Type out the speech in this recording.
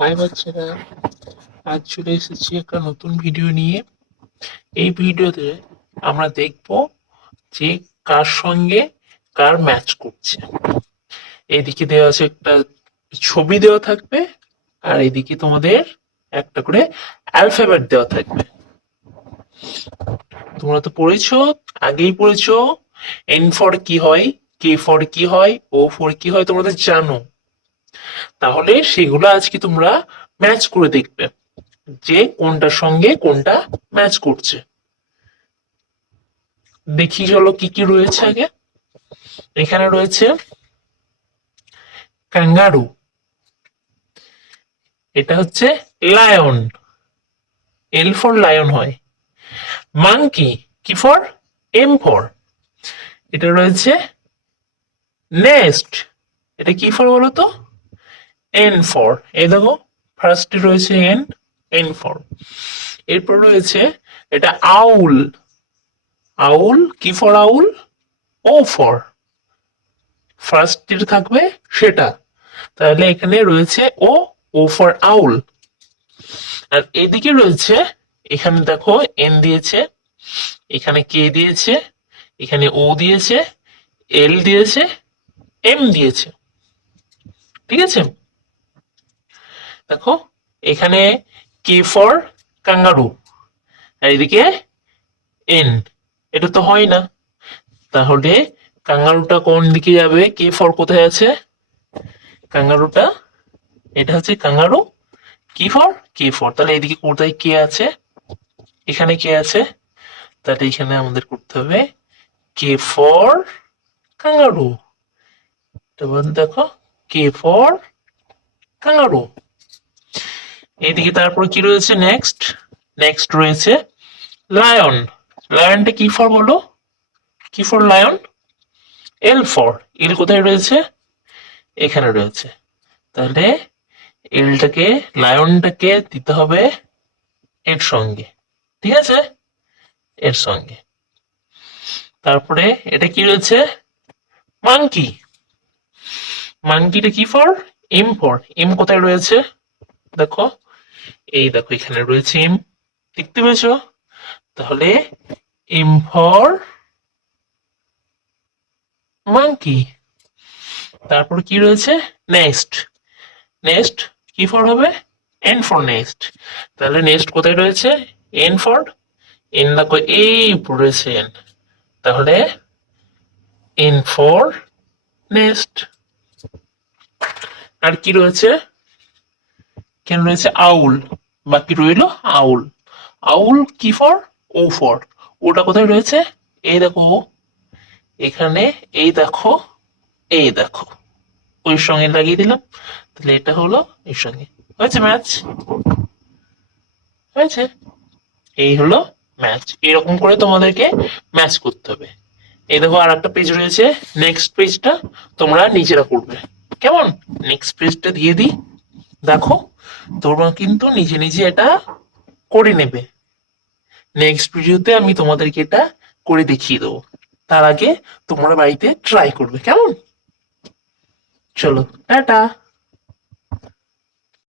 High বাচ্চারা, আজ চলে এসেছি একটা নতুন ভিডিও নিয়ে। এই ভিডিওতে আমরা দেখব যে কার সঙ্গে কার ম্যাচ করছে। এইদিকে দেওয়া আছে একটা ছবি দেওয়া থাকবে, আর এইদিকে তোমাদের একটা করে অ্যালফাবেট দেওয়া থাকবে। তোমরা তো পড়েছো, আগেই পড়েছো এন ফর কি হয়, কে ফর কি হয়, ও ফর কি হয়, তোমরা তো জানো। তাহলে সেগুলো আজকে তোমরা ম্যাচ করে দেখবে যে কোনটার সঙ্গে কোনটা ম্যাচ করছে। দেখি চলো কি কি রয়েছে আগে। এখানে রয়েছে ক্যাঙ্গারু, এটা হচ্ছে লায়ন, এল ফর লায়ন হয়। মাঙ্কি, কি ফর, এম ফর। এটা রয়েছে নেস্ট, এটা কি ফর বলো তো, এন ফর। এই দেখো ফার্স্টে রয়েছে এন, এন ফর। এরপর রয়েছে এটা আউল, আউল কি for owl, O for. First যেটা থাকবে সেটা, তাহলে এখানে রয়েছে ও, ও ফর আউল। আর এদিকে রয়েছে, এখানে দেখো এন দিয়েছে, এখানে কে দিয়েছে, এখানে ও দিয়েছে, এল দিয়েছে, এম দিয়েছে। ঠিক আছে, দেখো এখানে কে ফর কাঙ্গারু, আর এদিকে এন। এটা তো হয় না, তাহলে কাঙ্গারুটা কোন দিকে যাবে, কে ফর কোথায় আছে, কাঙ্গারুটা এটা হচ্ছে কাঙ্গারু কি ফর, কে ফর। তাহলে এদিকে কোথায় কে আছে, এখানে কে আছে, তাহলে এখানে আমাদের করতে হবে কে ফর কাঙ্গারু। তারপর দেখো কে ফর কাঙ্গারু। এইদিকে তারপর কি রয়েছে নেক্সট, নেক্সট রয়েছে লায়ন। লায়নটা কি ফর বলো, কি ফর লায়ন, এল ফর। এল কোথায় রয়েছে, এখানে রয়েছে। তাহলে এলটাকে, লায়নটাকে দিতে হবে এর সঙ্গে, ঠিক আছে, এর সঙ্গে। তারপরে এটা কি রয়েছে মাঙ্কি, মাঙ্কিটা কি ফর, এম ফর। এম কোথায় রয়েছে, দেখো এই দেখো এখানে রয়েছে এম, দেখতে পেয়েছো। তাহলে এম ফর মাঙ্কি। তারপর কি রয়েছে নেক্সট, নেক্সট কি ফর হবে, এন ফর নেক্সট। তাহলে নেক্সট কোথায় রয়েছে, এন ফর, এন দেখো এই উপরে রয়েছে এন, তাহলে এন ফর নেক্সট। আর কি রয়েছে, কেন রয়েছে আউল, বাকি রইল আউল। আউল কি ফর, ও ফর। ওটা কোথায় রয়েছে, এই দেখো এখানে, এই দেখো, এই দেখো ওই সঙ্গে লাগিয়ে দিলাম। তাহলে এটা হলো এর সঙ্গে, হয়েছে ম্যাচ, হয়েছে। এই হলো ম্যাচ। এরকম করে তোমাদেরকে ম্যাচ করতে হবে। এই দেখো আর একটা পেজ রয়েছে, নেক্সট পেজটা তোমরা নিজেরা করবে। কেমন, নেক্সট পেজটা দিয়ে দিই, দেখো তোমরা কিন্তু নিজে নিজে এটা করে নেবে। নেক্সট ভিডিওতে আমি তোমাদেরকে এটা করে দেখিয়ে দেবো, তার আগে তোমরা বাড়িতে ট্রাই করবে। কেমন, চলো টাটা।